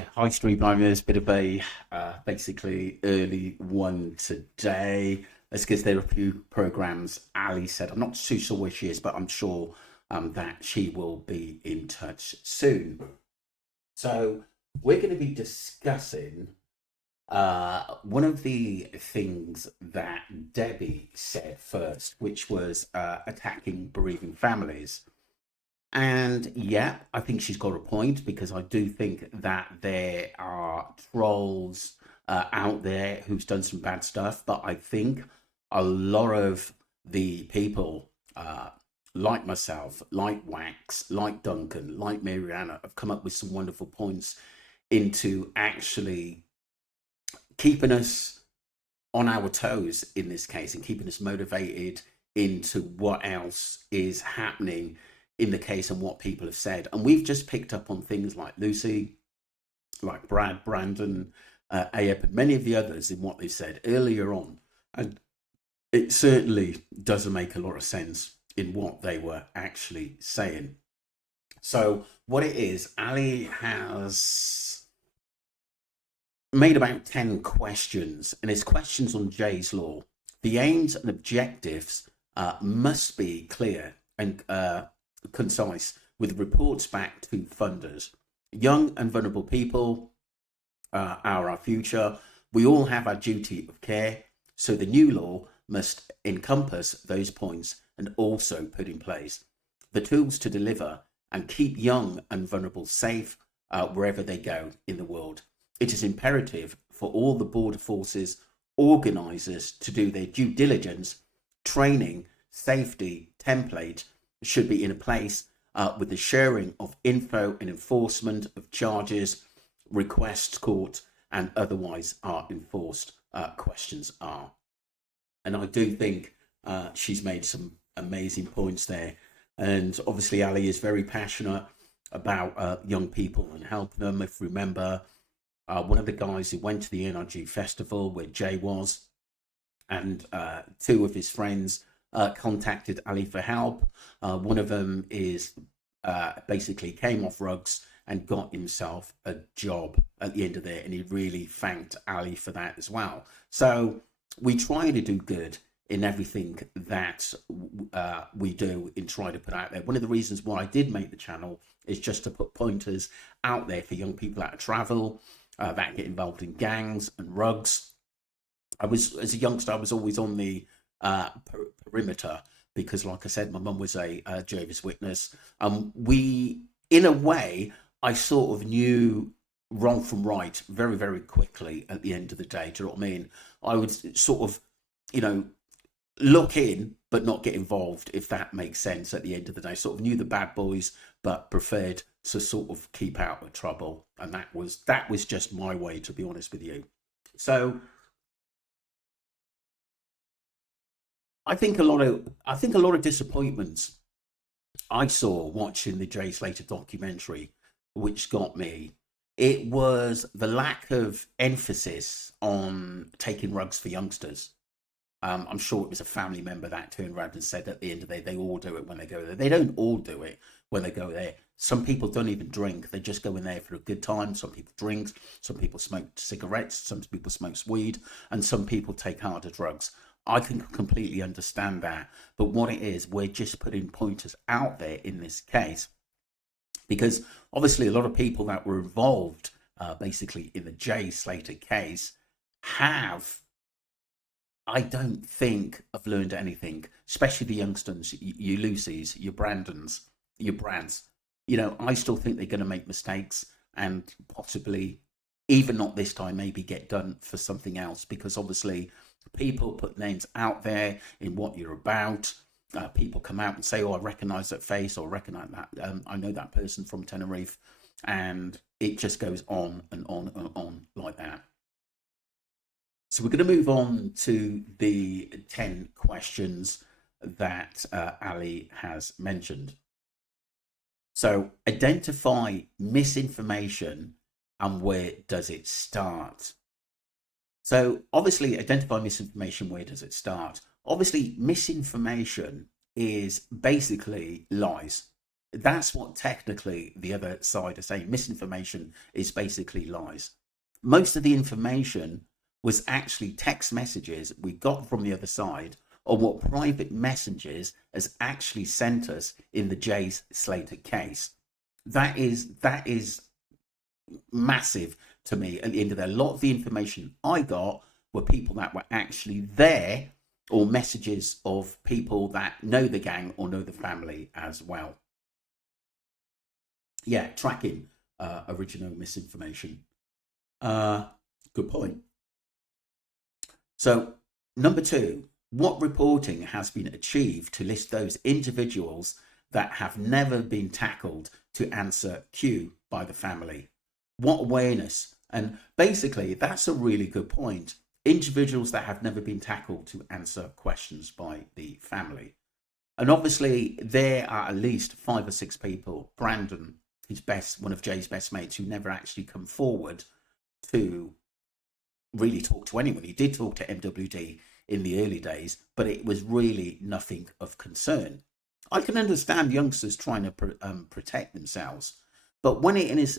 Yeah, hi Streamliners, bit of a basically early one today. Let's get there are a few programs. Ali said, I'm not too sure where she is, but I'm sure that she will be in touch soon. So we're going to be discussing one of the things that Debbie said first, which was attacking bereaving families. And yeah, I think she's got a point because I do think that there are trolls out there who's done some bad stuff. But I think a lot of the people, like myself, like Wax, like Duncan, like Mariana, have come up with some wonderful points into actually keeping us on our toes in this case and keeping us motivated into what else is happening in the case and what people have said. And we've just picked up on things like Lucy, like Brad, Brandon, Ayep, and many of the others in what they said earlier on. And it certainly doesn't make a lot of sense in what they were actually saying. So, what it is, Ali has made about 10 questions, and it's questions on Jay's Law. The aims and objectives must be clear and concise, with reports back to funders. Young and vulnerable people are our future. We all have our duty of care, so the new law must encompass those points and also put in place the tools to deliver and keep young and vulnerable safe wherever they go in the world. It is imperative for all the border forces organisers to do their due diligence. Training, safety, template should be in place with the sharing of info and enforcement of charges, requests court, and otherwise are enforced. Questions are. And I do think she's made some amazing points there. And obviously, Ali is very passionate about young people and helping them. If you remember, one of the guys who went to the NRG festival where Jay was, and two of his friends contacted Ali for help. One of them is basically came off rugs and got himself a job at the end of it, and he really thanked Ali for that as well. So we try to do good in everything that we do in trying to put out there. One of the reasons why I did make the channel is just to put pointers out there for young people out of travel, that get involved in gangs and rugs. I was, as a youngster, I was always on the perimeter because, like I said, my mum was a Jehovah's Witness. We, in a way, I sort of knew wrong from right very, very quickly at the end of the day. Do you know what I mean? I would sort of, you know, look in but not get involved, if that makes sense. At the end of the day, sort of knew the bad boys but preferred to sort of keep out of trouble, and that was just my way, to be honest with you. So I think a lot of disappointments I saw watching the Jay Slater documentary, which got me. It was the lack of emphasis on taking rugs for youngsters. I'm sure it was a family member that turned around and said at the end of the day, they all do it when they go there. They don't all do it when they go there. Some people don't even drink. They just go in there for a good time. Some people drink. Some people smoke cigarettes. Some people smoke weed. And some people take harder drugs. I can completely understand that. But what it is, we're just putting pointers out there in this case because obviously a lot of people that were involved basically in the Jay Slater case have, I don't think, have learned anything, especially the youngsters, you Lucy's, your Brandons, your Brads. I still think they're going to make mistakes and possibly, even not this time, maybe get done for something else because obviously people put names out there in what you're about. People come out and say, "Oh, I recognise that face," or "Recognise that I know that person from Tenerife," and it just goes on and on and on like that. So we're going to move on to the 10 questions that Ali has mentioned. So identify misinformation and where does it start? So obviously identify misinformation, where does it start? Obviously misinformation is basically lies. That's what technically the other side is saying. Misinformation is basically lies. Most of the information was actually text messages we got from the other side, or what private messages has actually sent us in the Jay Slater case. That is massive to me at the end of the day. A lot of the information I got were people that were actually there, or messages of people that know the gang or know the family as well. Yeah, tracking original misinformation. Uh, Good point. So, number two, what reporting has been achieved to list those individuals that have never been tackled to answer Q by the family? What awareness? And basically, that's a really good point. Individuals that have never been tackled to answer questions by the family. And obviously, there are at least five or six people. Brandon, his best, one of Jay's best mates, who never actually come forward to really talk to anyone. He did talk to MWD in the early days, but it was really nothing of concern. I can understand youngsters trying to protect themselves, but when it's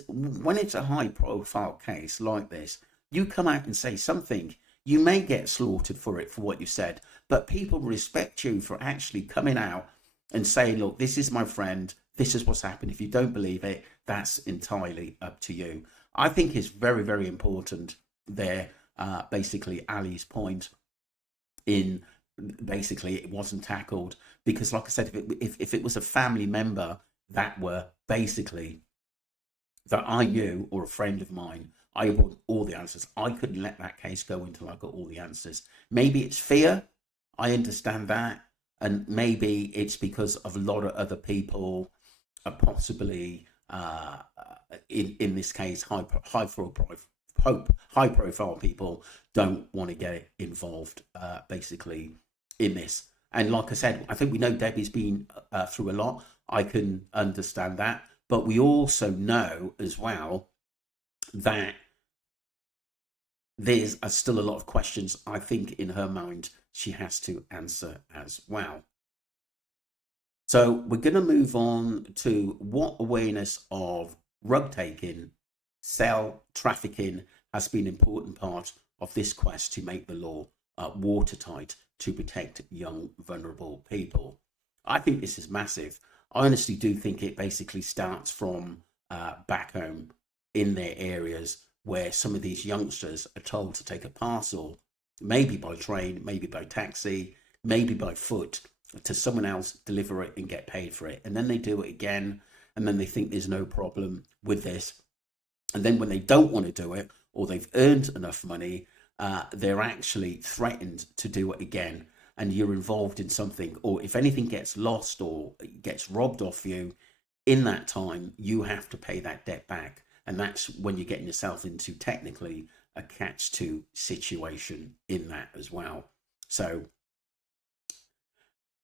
a high profile case like this, you come out and say something. You may get slaughtered for it for what you said, but people respect you for actually coming out and saying, "Look, this is my friend. This is what's happened. If you don't believe it, that's entirely up to you." I think it's very, very important there. Basically, Ali's point in basically it wasn't tackled because, like I said, if it was a family member that were basically that I knew or a friend of mine, I want all the answers. I couldn't let that case go until I got all the answers. Maybe it's fear. I understand that. And maybe it's because of a lot of other people, possibly in this case, high profile people don't want to get involved basically in this. And like I said, I think we know Debbie's been through a lot. I can understand that. But we also know as well that there's still a lot of questions I think in her mind she has to answer as well. So we're going to move on to what awareness of rug taking, cell trafficking has been an important part of this quest to make the law watertight to protect young, vulnerable people. I think this is massive. I honestly do think it basically starts from back home in their areas where some of these youngsters are told to take a parcel, maybe by train, maybe by taxi, maybe by foot, to someone else, deliver it and get paid for it. And then they do it again, and then they think there's no problem with this. And then when they don't want to do it, or they've earned enough money, they're actually threatened to do it again. And you're involved in something, or if anything gets lost or gets robbed off you in that time, you have to pay that debt back. And that's when you're getting yourself into technically a catch two situation in that as well. So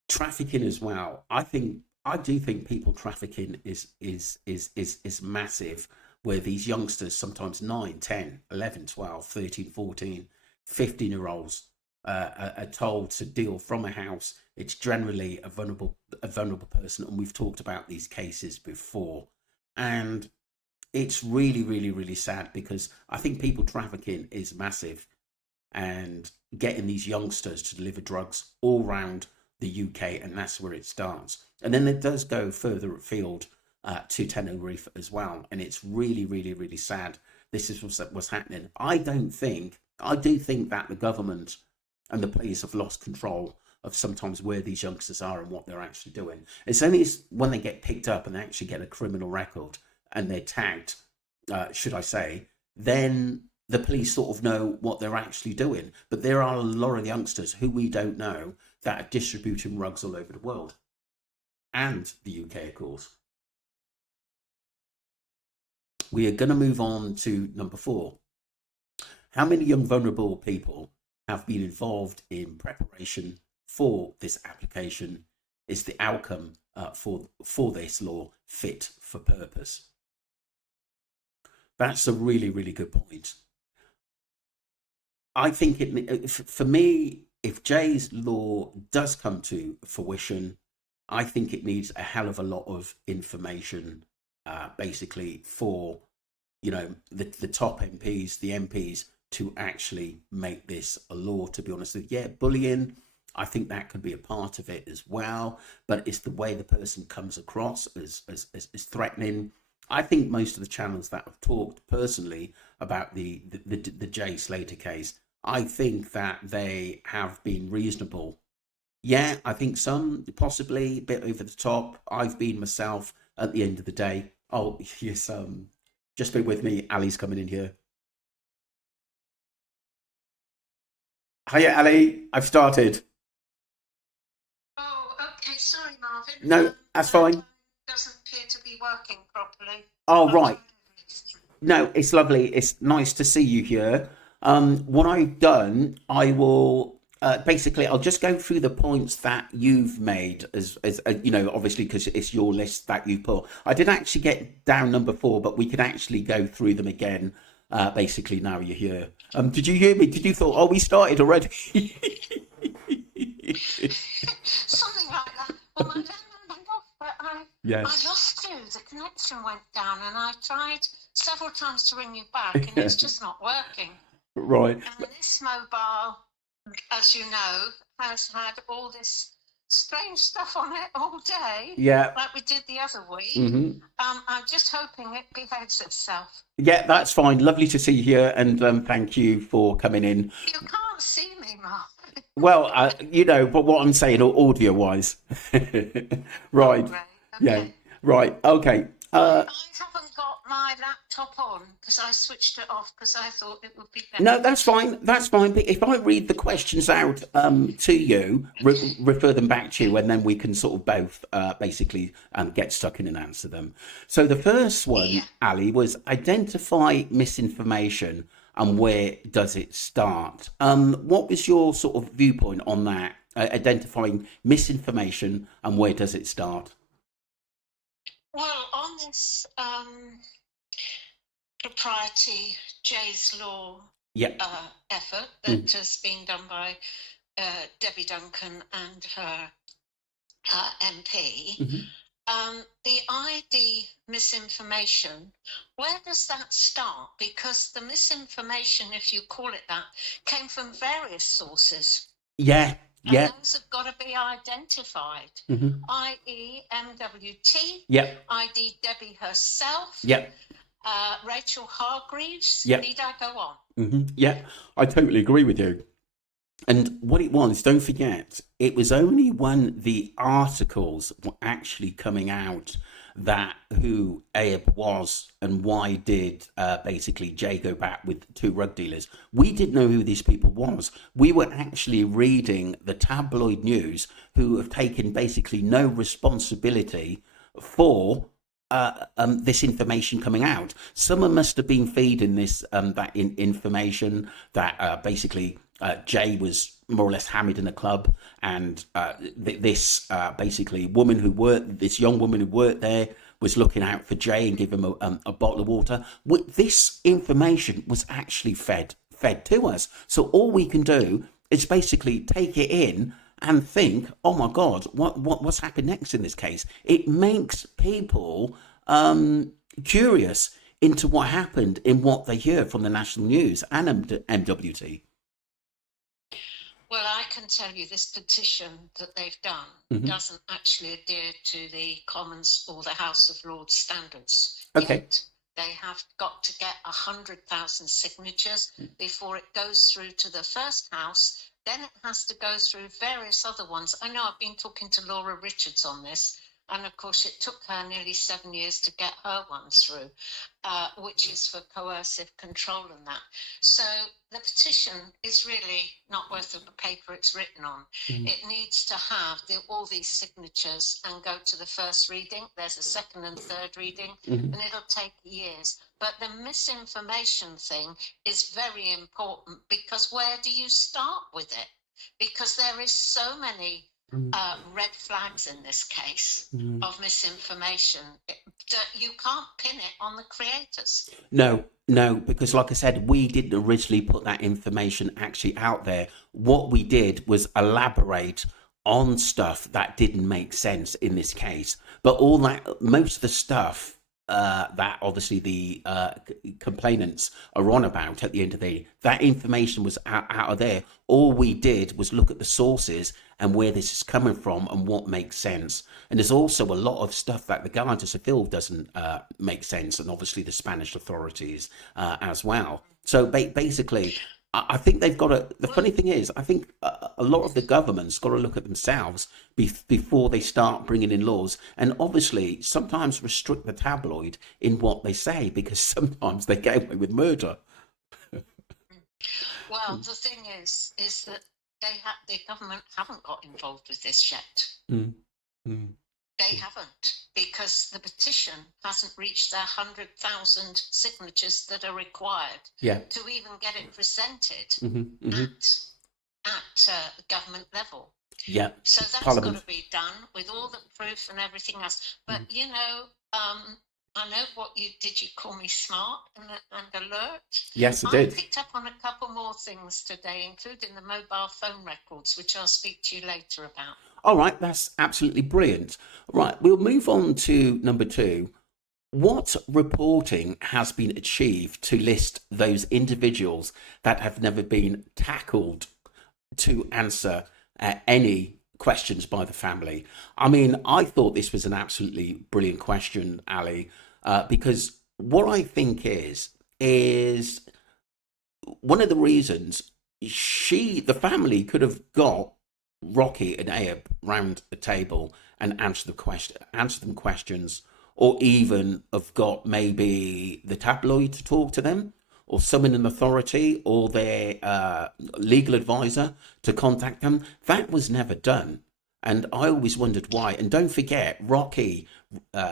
trafficking as well. I do think people trafficking is massive, where these youngsters, sometimes 9, 10, 11, 12, 13, 14, 15 year olds are told to deal from a house. It's generally a vulnerable person, and we've talked about these cases before. And it's really, really, really sad because I think people trafficking is massive, and getting these youngsters to deliver drugs all around the UK, and that's where it starts. And then it does go further afield to Tenerife as well, and it's really, really, really sad. This is what's happening. I do think that the government and the police have lost control of sometimes where these youngsters are and what they're actually doing. It's only when they get picked up and they actually get a criminal record and they're tagged, should I say, then the police sort of know what they're actually doing. But there are a lot of youngsters who we don't know that are distributing rugs all over the world and the UK, of course. We are going to move on to number 4. How many young vulnerable people have been involved in preparation for this application? Is the outcome for this law fit for purpose? That's a really, really good point. I think for me, if Jay's law does come to fruition, I think it needs a hell of a lot of information, basically, for the top MPs, the MPs, to actually make this a law. To be honest with you, yeah, bullying. I think that could be a part of it as well, but it's the way the person comes across as threatening. I think most of the channels that have talked personally about the Jay Slater case, I think that they have been reasonable. Yeah, I think some possibly a bit over the top. I've been myself at the end of the day. Oh, yes, just be with me. Ali's coming in here. Hiya, Ali. I've started. Oh, okay. Sorry, Marvin. No, that's My fine. phone doesn't appear to be working properly. Oh, I'll right. try everything. No, it's lovely. It's nice to see you here. What I've done, I will basically, I'll just go through the points that you've made as obviously because it's your list that you put. I did actually get down number four, but we can actually go through them again. Basically, now you're here. Did you hear me? Did you thought, oh, we started already? Something like that. Well, my landline went off, but I Yes. lost you. The connection went down, and I tried several times to ring you back, and it's just not working. Right. And this mobile, as you know, has had all this strange stuff on it all day, Yeah. like we did the other week. Hmm. I'm just hoping it behaves itself. Yeah, that's fine. Lovely to see you here, and thank you for coming in. You can't see me, Mark. Well, but what I'm saying, audio wise, Oh, right? great. Yeah, Okay. right. Okay. I haven't got my laptop on because I switched it off because I thought it would be No, better. that's fine. That's fine. But if I read the questions out to you, refer them back to you, and then we can sort of both basically get stuck in and answer them. So the first Yeah. one, Ali, was identify misinformation and where does it start? What was your sort of viewpoint on that? Identifying misinformation and where does it start? Well, on this propriety Jay's Law Yeah. effort Mm. that has been done by Debbie Duncan and her MP, Hmm. the ID misinformation, where does that start? Because the misinformation, if you call it that, came from various sources, Yeah. and Yeah. those have got to be identified, Hmm. i.e., MWT, Yeah. ID Debbie herself, Yeah. Rachel Hargreaves. Yeah. Need I go on? Yeah. I totally agree with you. And what it was, don't forget, it was only when the articles were actually coming out that who Abe was and why did basically Jay go back with two rug dealers. We didn't know who these people was. We were actually reading the tabloid news who have taken basically no responsibility for this information coming out. Someone must have been feeding this information that basically Jay was more or less hammered in a club, and this basically woman who worked, this young woman who worked there, was looking out for Jay and give him a bottle of water. This information was actually fed to us. So all we can do is basically take it in and think, oh my God, what's happened next in this case? It makes people curious into what happened in what they hear from the national news and MWT. Well, I can tell you this petition that they've done Hmm. doesn't actually adhere to the Commons or the House of Lords standards Okay. yet. They have got to get 100,000 signatures before it goes through to the first house. Then it has to go through various other ones. I know I've been talking to Laura Richards on this, and of course it took her nearly 7 years to get her one through, which is for coercive control and that. So the petition is really not worth the paper it's written on. Mm. It needs to have all these signatures and go to the first reading. There's a second and third reading, Mhm. and it'll take years. But the misinformation thing is very important, because where do you start with it? Because there is so many red flags in this case Mm. of misinformation that you can't pin it on the creators. No, no, because like I said, we didn't originally put that information actually out there. What we did was elaborate on stuff that didn't make sense in this case. But all that, most of the stuff that obviously the complainants are on about at the end of the day, that information was out of there. All we did was look at the sources and where this is coming from and what makes sense. And there's also a lot of stuff that the Guardia Civil doesn't make sense, and obviously the Spanish authorities as well. So basically, I think they've got to. The funny thing is, I think a lot of the government's got to look at themselves before they start bringing in laws, and obviously sometimes restrict the tabloid in what they say, because sometimes they get away with murder. Well, the thing is that the government haven't got involved with this yet. Mm, mm, They haven't, because the petition hasn't reached their 100,000 signatures that are required yeah. to even get it presented Mm-hmm. at government level. Yeah. So that's Parliament. got to be done with all the proof and everything else. But you know, I know what you did. You call me smart and alert. Yes, I did. I picked up on a couple more things today, including the mobile phone records, which I'll speak to you later about. All right, that's absolutely brilliant. Right, we'll move on to number 2. What reporting has been achieved to list those individuals that have never been tackled to answer any questions by the family? I mean, I thought this was an absolutely brilliant question, Ali, because what I think is one of the reasons the family could have got Rocky and Ayoub round the table and answer them questions, or even have got maybe the tabloid to talk to them, or someone in authority, or their legal advisor to contact them. That was never done, and I always wondered why. And don't forget, Rocky,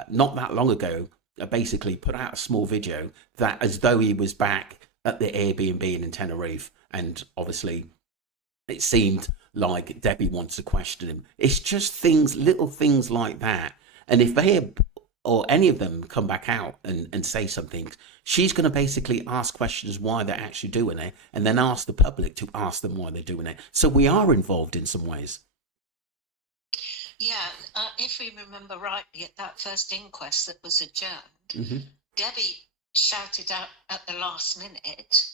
not that long ago, basically put out a small video that as though he was back at the Airbnb in Tenerife, and obviously it seemed like Debbie wants to question him. It's just little things like that. And if they or any of them come back out and say something, she's going to basically ask questions why they're actually doing it, and then ask the public to ask them why they're doing it. So we are involved in some ways. Yeah, if we remember rightly, at that first inquest that was adjourned, Debbie shouted out at the last minute,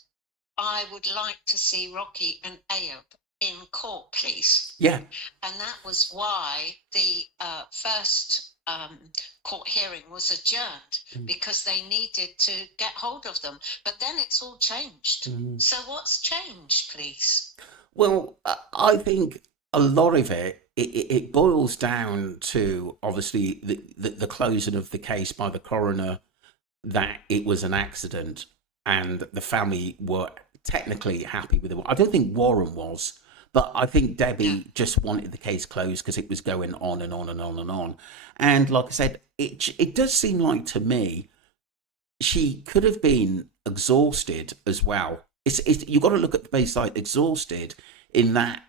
"I would like to see Rocky and Ayoub in court, please." Yeah. And that was why the first court hearing was adjourned, because they needed to get hold of them. But then it's all changed. So what's changed, please? Well, I think a lot of it boils down to obviously the closing of the case by the coroner, that it was an accident, and the family were technically happy with it. I don't think Warren was, but I think Debbie just wanted the case closed because it was going on and on and on and on. And like I said, it does seem like to me she could have been exhausted as well. You've got to look at the bayside, exhausted in that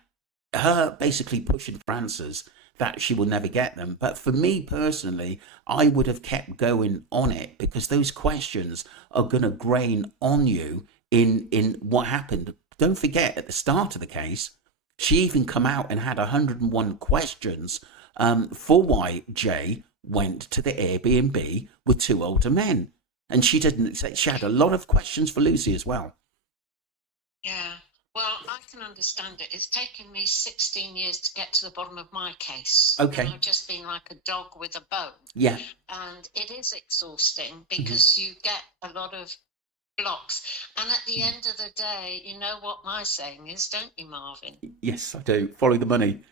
her basically pushing for answers that she will never get them. But for me personally, I would have kept going on it, because those questions are going to grain on you in what happened. Don't forget, at the start of the case, she even come out and had 101 questions for why Jay went to the Airbnb with 2 older men. And she didn't say, she had a lot of questions for Lucy as well. Yeah. Well, I can understand it. It's taken me 16 years to get to the bottom of my case. Okay. And I've just been like a dog with a bone. Yeah. And it is exhausting, because you get a lot of blocks. And at the end of the day, you know what my saying is, don't you, Marvin? Yes, I do. Follow the money.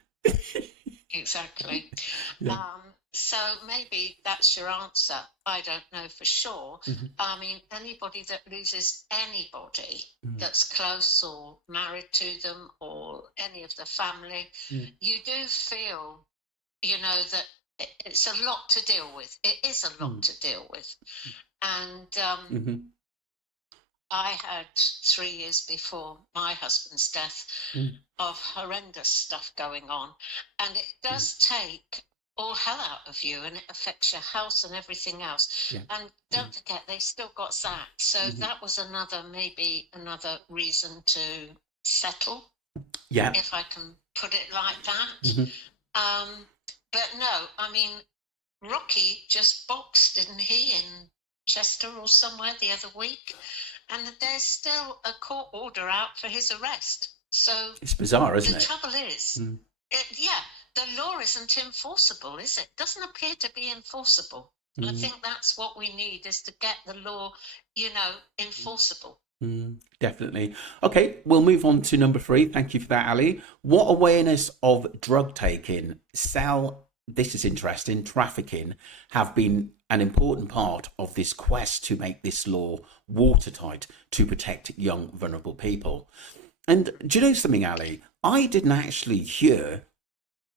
Exactly. Yeah. So maybe that's your answer. I don't know for sure. I mean, anybody that loses anybody that's close or married to them, or any of the family, you do feel, you know, that it's a lot to deal with. It is a lot to deal with. And I had 3 years before my husband's death of horrendous stuff going on. And it does take all hell out of you, and it affects your house and everything else. Yeah. And don't forget, they still got that. So that was maybe another reason to settle. Yeah. If I can put it like that. Um, but no, I mean, Rocky just boxed, didn't he, in Chester or somewhere the other week? And there's still a court order out for his arrest. So It's bizarre, the isn't it? trouble is, Mm. yeah, the law isn't enforceable, is it? Doesn't appear to be enforceable. I Mm. think that's what we need is to get the law, enforceable. Definitely. Okay, we'll move on to number three. Thank you for that, Ali. What awareness of drug taking, this is interesting, trafficking have been an important part of this quest to make this law watertight to protect young, vulnerable people. And do you know something, Ali? I didn't actually hear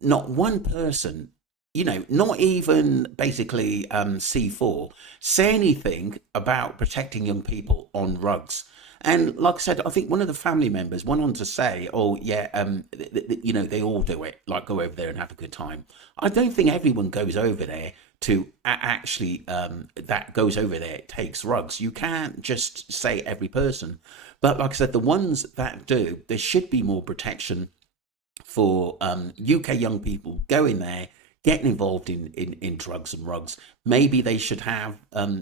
not one person, not even basically C4, say anything about protecting young people on rugs. And like I said, I think one of the family members went on to say, "Oh yeah, they all do it. Like go over there and have a good time." I don't think everyone goes over there to actually that goes over there takes rugs. You can't just say every person, but like I said, the ones that do, there should be more protection for UK young people going there, getting involved in drugs and rugs. Maybe they should have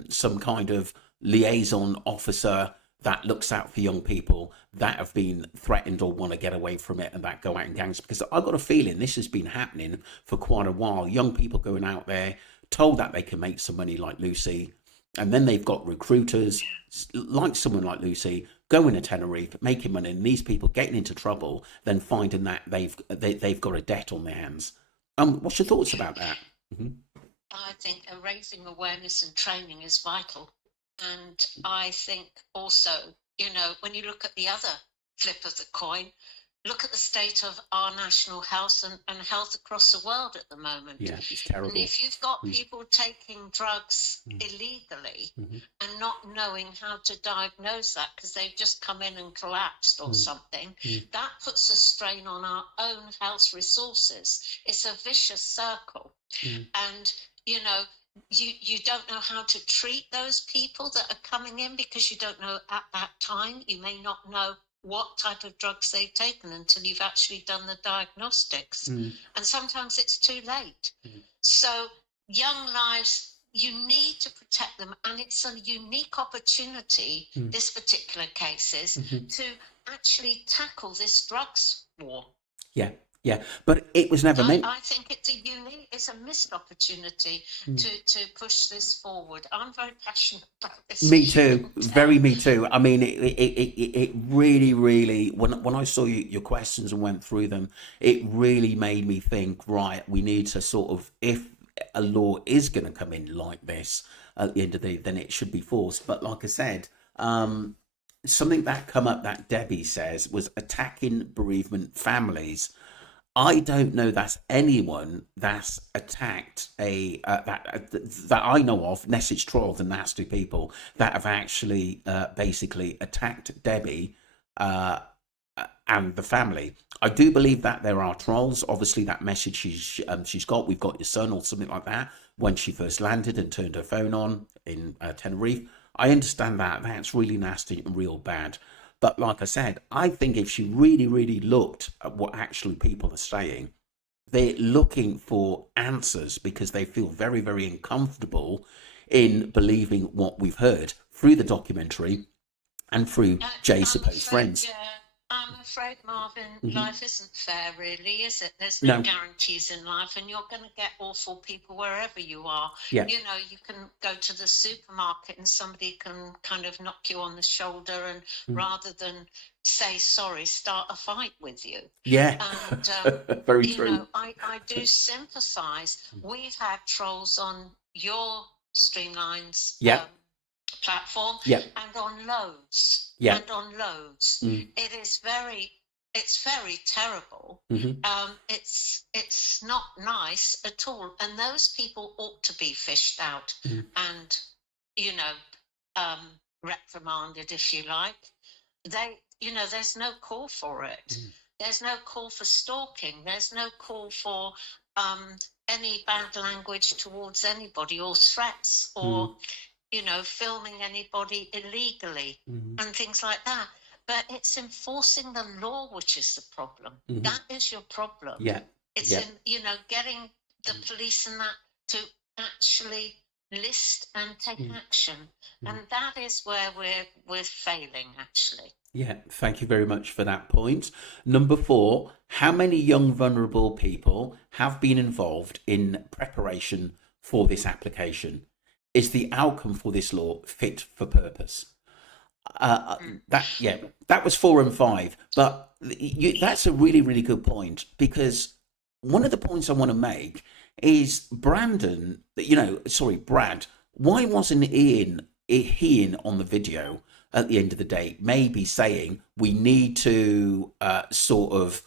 some kind of liaison officer that looks out for young people that have been threatened or want to get away from it and that go out in gangs. Because I've got a feeling this has been happening for quite a while. Young people going out there, told that they can make some money like Lucy, and then they've got recruiters like someone like Lucy going to Tenerife, making money, and these people getting into trouble, then finding that they've got a debt on their hands. What's your thoughts about that? Hmm. I think raising awareness and training is vital. And I think also, when you look at the other flip of the coin, look at the state of our national health and health across the world at the moment. Yeah, it's And terrible. if you've got Mm. people taking drugs Mm. illegally Hmm. and not knowing how to diagnose that because they've just come in and collapsed or Mm. something, Mm. that puts a strain on our own health resources. It's a vicious circle. Mm. And, you know, you don't know how to treat those people that are coming in because you don't know at that time. You may not know what type of drugs they've taken until you've actually done the diagnostics. Mm. And sometimes it's too late. Mm. So, young lives, you need to protect them. And it's a unique opportunity, Mm. this particular cases, Hmm. to actually tackle this drugs war. Yeah, yeah, but it was never meant. I think it's a missed opportunity Mm. to push this forward. I'm very passionate about this, Me as you too, can very tell. me too. I mean, it really, really, when I saw your questions and went through them, it really made me think, right, we need to sort of, if a law is going to come in like this at the end of the day, then it should be forced. But like I said, something that come up that Debbie says was attacking bereavement families. I don't know that's anyone that's attacked that I know of, Nessage Trolls and nasty people that have actually basically attacked Debbie uh, and the family. I do believe that there are trolls. Obviously, that message she's got, "We've got your son" or something like that, when she first landed and turned her phone on in Tenerife. I understand that that's really nasty and real bad. But like I said, I think if she really, really looked at what actually people are saying, they're looking for answers because they feel very, very uncomfortable in believing what we've heard through the documentary and through Jay's I'm supposed afraid, friends. yeah, I'm afraid, Marvin, Hmm. life isn't fair, really, is it? There's no No, guarantees in life, and you're going to get awful people wherever you are. yeah, You can go to the supermarket and somebody can kind of knock you on the shoulder, and mm, rather than say sorry, start a fight with you. yeah, And very true. I do sympathise. We've had trolls on your Streamlines Yeah, platform yeah, and on loads yeah, and on loads. mm, It's very terrible. hmm, It's not nice at all, and those people ought to be fished out mm, and you know reprimanded, if you like. There's no call for it. mm, There's no call for stalking. There's no call for um, any bad language towards anybody or threats mm, or filming anybody illegally mm, and things like that. But it's enforcing the law which is the problem. hmm, That is your problem. yeah. It's Yeah. in, getting the police and that to actually list and take Mm. action. And that is where we're failing, actually. Yeah, thank you very much for that point. Number 4, how many young vulnerable people have been involved in preparation for this application? Is the outcome for this law fit for purpose? Mm. That was 4 and 5, but that's a really, really good point, because one of the points I want to make is Brad, why wasn't he in on the video at the end of the day, maybe saying we need to sort of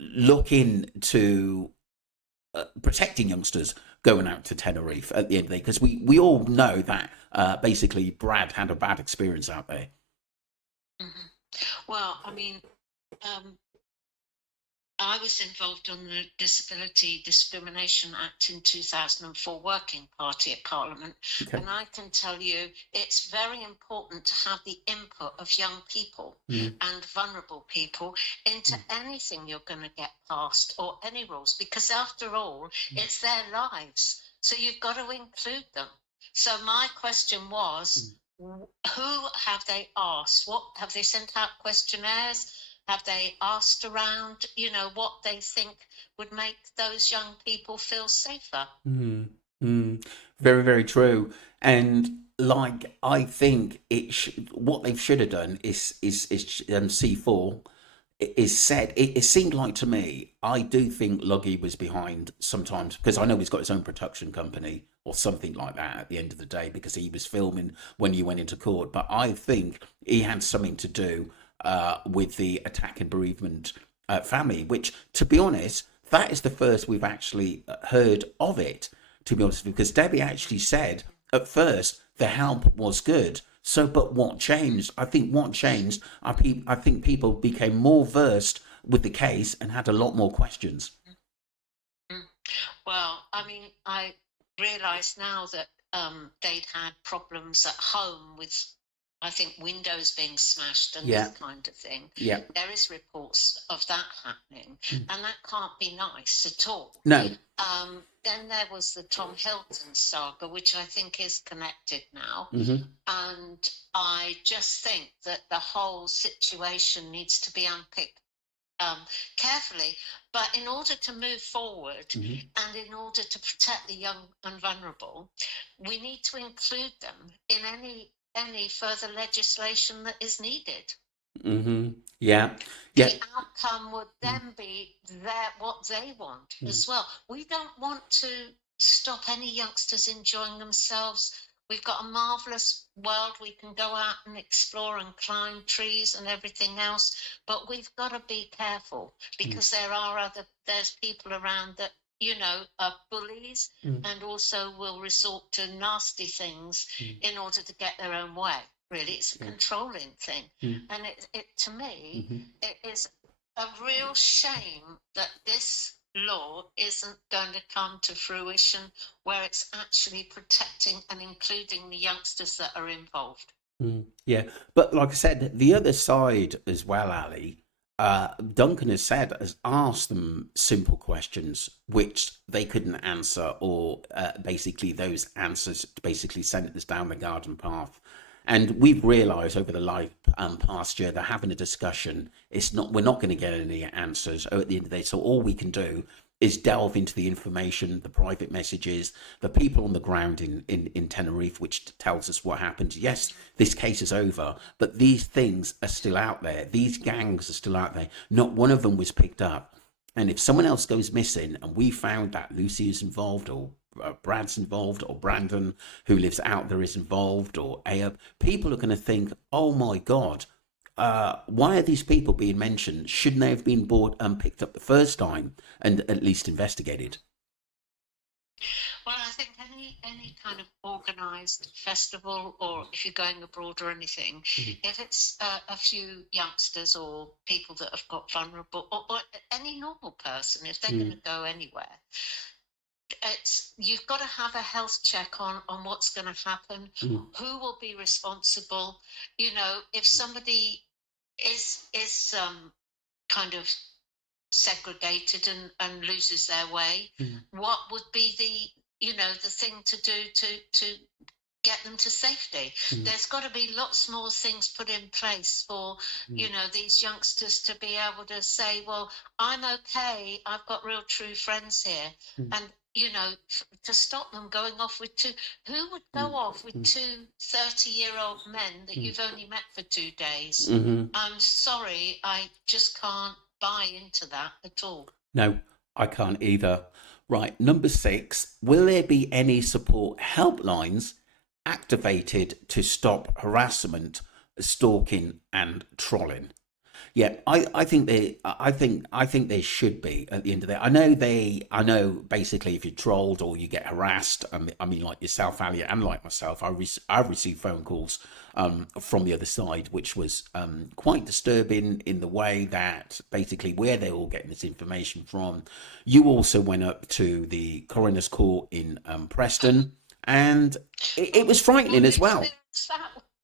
look into protecting youngsters going out to Tenerife at the end of the day, because we all know that basically Brad had a bad experience out there. Mhm. Well, I mean, I was involved on the Disability Discrimination Act in 2004 Working Party at Parliament, Okay. and I can tell you it's very important to have the input of young people and vulnerable people into anything you're going to get passed or any rules, because after all, it's their lives. So you've got to include them. So my question was, who have they asked? What have they sent out questionnaires? Have they asked around, what they think would make those young people feel safer? Mm, very, very true. And like, I think what they should have done is C4 is said. It seemed like to me, I do think Luggy was behind sometimes, because I know he's got his own production company or something like that at the end of the day, because he was filming when you went into court. But I think he had something to do with the attack and bereavement family, which, to be honest, that is the first we've actually heard of it, to be honest, because Debbie actually said at first the help was good. So, but what changed? I think what changed, I think people became more versed with the case and had a lot more questions. Mm. Well, I mean, I realise now that they'd had problems at home with, I think, windows being smashed and Yeah, that kind of thing. yeah. There is reports of that happening, and that can't be nice at all. No. Then there was the Tom Hilton saga, which I think is connected now. And I just think that the whole situation needs to be unpicked carefully. But in order to move forward and in order to protect the young and vulnerable, we need to include them in any further legislation that is needed. Yeah, yeah. The outcome would then be what they want as well. We don't want to stop any youngsters enjoying themselves. We've got a marvelous world. We can go out and explore and climb trees and everything else, but we've got to be careful, because there's people around that are bullies and also will resort to nasty things in order to get their own way. Really, it's a controlling thing. And it to me, it is a real shame that this law isn't going to come to fruition, where it's actually protecting and including the youngsters that are involved. Yeah, but like I said, the other side as well, Ali. Duncan has asked them simple questions which they couldn't answer, or basically those answers basically sent us down the garden path. And we've realised over the past year that having a discussion, we're not going to get any answers at the end of the day. So all we can do is delve into the information, the private messages, the people on the ground in Tenerife, which tells us what happened. Yes, this case is over, but these things are still out there. These gangs are still out there. Not one of them was picked up. And if someone else goes missing and we found that Lucy is involved, or Brad's involved, or Brandon, who lives out there, is involved, or Ayub, people are going to think, oh my God, why are these people being mentioned? Shouldn't they have been bought and picked up the first time and at least investigated? Well, I think any kind of organised festival, or if you're going abroad or anything, if it's a few youngsters or people that have got vulnerable, or any normal person, if they're going to go anywhere, you've got to have a health check on what's going to happen, who will be responsible. If somebody is kind of segregated and loses their way, what would be the thing to do to get them to safety? There's got to be lots more things put in place for these youngsters to be able to say, well, I'm okay, I've got real true friends here. And to stop them going off with who would go off with two 30-year-old men that you've only met for 2 days? I'm sorry, I just can't buy into that at all. No, I can't either. Right, number 6, will there be any support helplines activated to stop harassment, stalking, and trolling? Yeah, I think there should be at the end of the day. I know basically if you're trolled or you get harassed, I mean like yourself, Ali, and like myself, I've received phone calls from the other side, which was quite disturbing in the way that basically where they're all getting this information from. You also went up to the coroner's court in Preston, and it was frightening as well.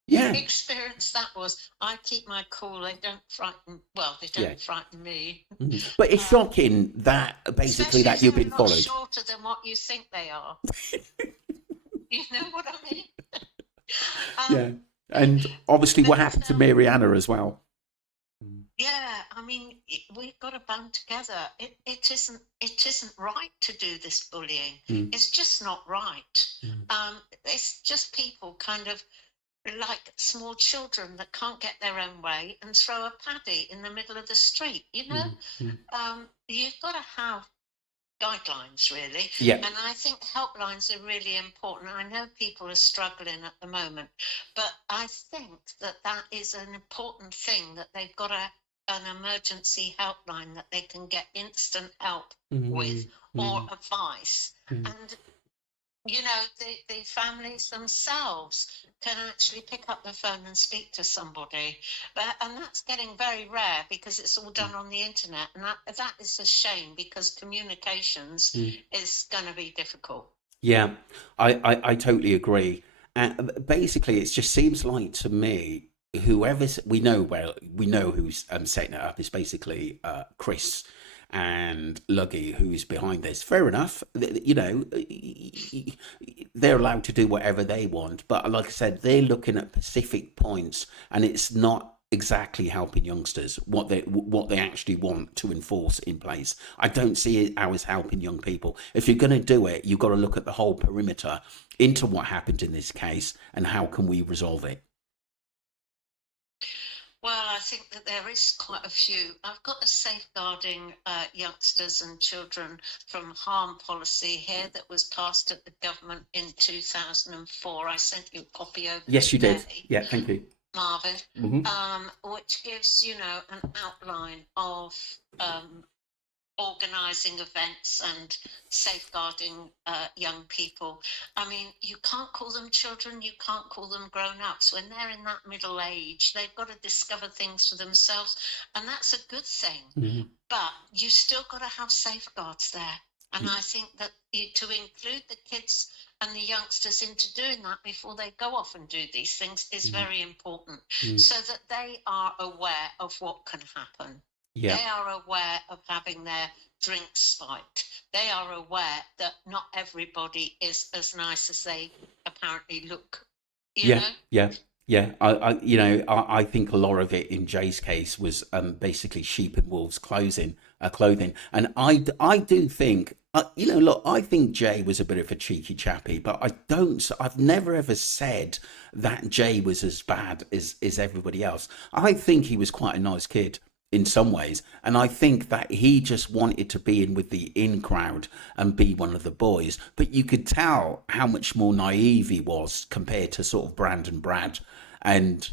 Yeah. Experience that was. I keep my cool. They don't frighten me. But it's shocking that basically that you've been followed. Shorter than what you think they are. You know what I mean? Yeah, and obviously what happened to Mariana as well. Yeah, I mean, we've got to band together. It isn't right to do this bullying. It's just not right. It's just people kind of like small children that can't get their own way and throw a paddy in the middle of the street. You've got to have guidelines, really. Yeah. And I think helplines are really important. I know people are struggling at the moment, but I think that is an important thing, that they've got an emergency helpline that they can get instant help with or advice. And the families themselves can actually pick up the phone and speak to somebody, and that's getting very rare because it's all done on the internet, and that is a shame, because communications is going to be difficult. Yeah, I totally agree. And basically, it just seems like to me, we know who's setting it up. It's basically Chris and Luggy who's behind this. Fair enough, they're allowed to do whatever they want, but like I said, they're looking at specific points, and it's not exactly helping youngsters what they actually want to enforce in place. I don't see it as helping young people. If you're going to do it, you've got to look at the whole perimeter into what happened in this case and how can we resolve it. Well, I think that there is quite a few. I've got a safeguarding youngsters and children from harm policy here that was passed at the government in 2004. I sent you a copy over. Yes, you did. Yeah, thank you, Marvin. Which gives an outline of organising events and safeguarding young people. I mean, you can't call them children, you can't call them grown-ups. When they're in that middle age, they've got to discover things for themselves, and that's a good thing. But you still got to have safeguards there. And I think that to include the kids and the youngsters into doing that before they go off and do these things is very important, so that they are aware of what can happen. Yeah. They are aware of having their drinks spiked. They are aware that not everybody is as nice as they apparently look. You know? Yeah. I think a lot of it in Jay's case was basically sheep in wolves' clothing, and I do think. Look, I think Jay was a bit of a cheeky chappy, but I've never ever said that Jay was as bad as everybody else. I think he was quite a nice kid in some ways, and I think that he just wanted to be in with the in crowd and be one of the boys, but you could tell how much more naive he was compared to sort of Brad and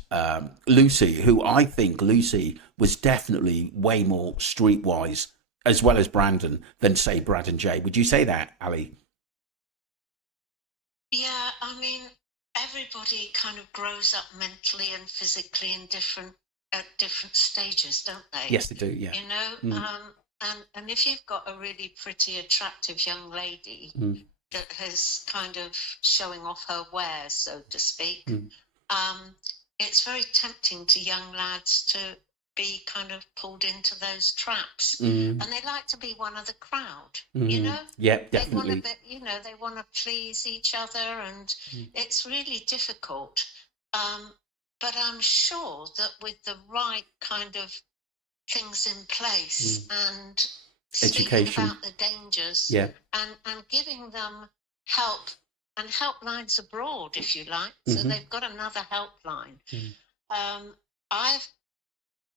Lucy, who I think Lucy was definitely way more streetwise as well as Brandon than say Brad and Jay. Would you say that, Ali? Yeah, I mean, everybody kind of grows up mentally and physically at different stages, don't they? Yes, they do. Yeah. And if you've got a really pretty, attractive young lady that has kind of showing off her wares, so to speak, it's very tempting to young lads be kind of pulled into those traps. Mm, And they like to be one of the crowd, yeah, they want to definitely. be, they want to please each other, and Mm, it's really difficult. Um, but I'm sure that with the right kind of things in place mm. and speaking Education. about the dangers, Yeah. and giving them help and helplines abroad, if you like. So Hmm. they've got another helpline. Mm. Um, I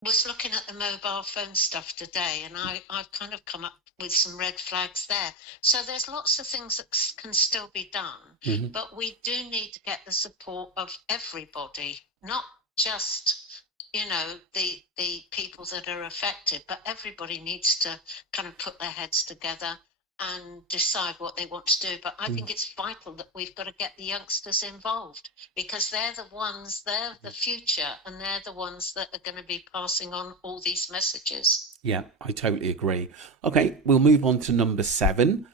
was looking at the mobile phone stuff today, and I've kind of come up with some red flags there. So there's lots of things that can still be done, Hmm. but we do need to get the support of everybody, not just the people that are affected, but everybody needs to kind of put their heads together and decide what they want to do. But I Mm. think it's vital that we've got to get the youngsters involved, because they're the future, and they're the ones that are going to be passing on all these messages. Yeah, I totally agree. Okay, we'll move on to number 7.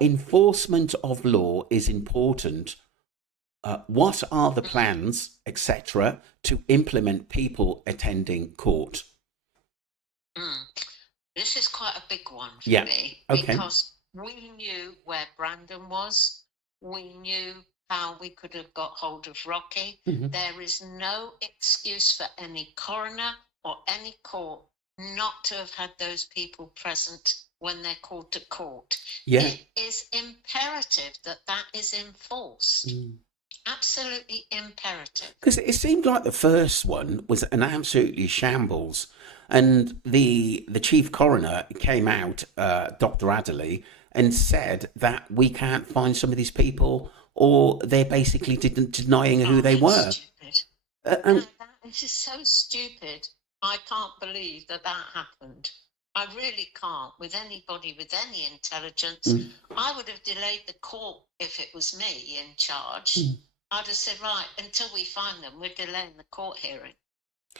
Enforcement of law is important. What are the Mm, plans, etc., to implement people attending court? mm. This is quite a big one for Yeah. me, Okay. because we knew where Brandon was. We knew how we could have got hold of Rocky. Hmm. There is no excuse for any coroner or any court not to have had those people present when they're called to court. Yeah. It is imperative that that is enforced. Absolutely imperative. Because it seemed like the first one was an absolutely shambles, and the chief coroner came out, Dr. Adderley, and said that we can't find some of these people, or they're basically denying who Oh, they it's were. stupid. And This is so stupid. I can't believe that that happened. I really can't. With anybody with any intelligence, mm, I would have delayed the court if it was me in charge. mm, I'd have said, right, until we find them, we're delaying the court hearing.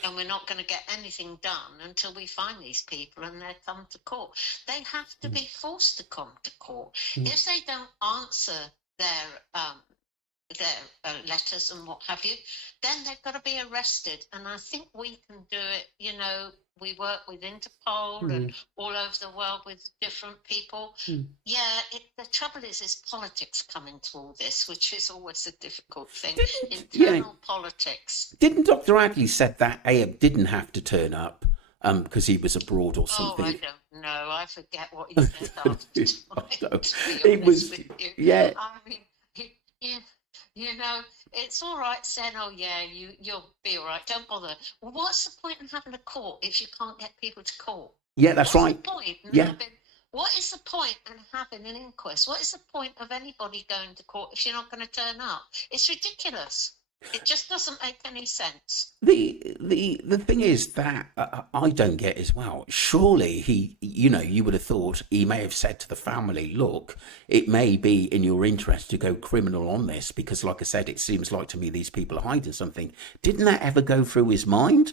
And we're not going to get anything done until we find these people and they come to court. They have to mm, be forced to come to court. mm. If they don't answer their um, letters and what have you, then they've got to be arrested. And I think we can do it. We work with Interpol and Mm, all over the world with different people. mm. Yeah, the trouble is politics come into all this, which is always a difficult thing. Yeah, Internal politics. didn't Dr. Adley said that Ayub didn't have to turn up because he was abroad or Oh, I something? don't know. I forget what he said after tonight, to be It honest was, with you. yeah. I mean, you, you know, it's all right saying, oh, yeah, you'll be all right. Don't bother. Well, what's the point in having a court if you can't get people to court? Yeah, that's What's the right. point in Yeah. having... What is the point in having an inquest? What is the point of anybody going to court if you're not going to turn up? It's ridiculous. It just doesn't make any sense. The thing is that I don't get as well. Surely you would have thought he may have said to the family, "Look, it may be in your interest to go criminal on this because, like I said, it seems like to me these people are hiding something." Didn't that ever go through his mind?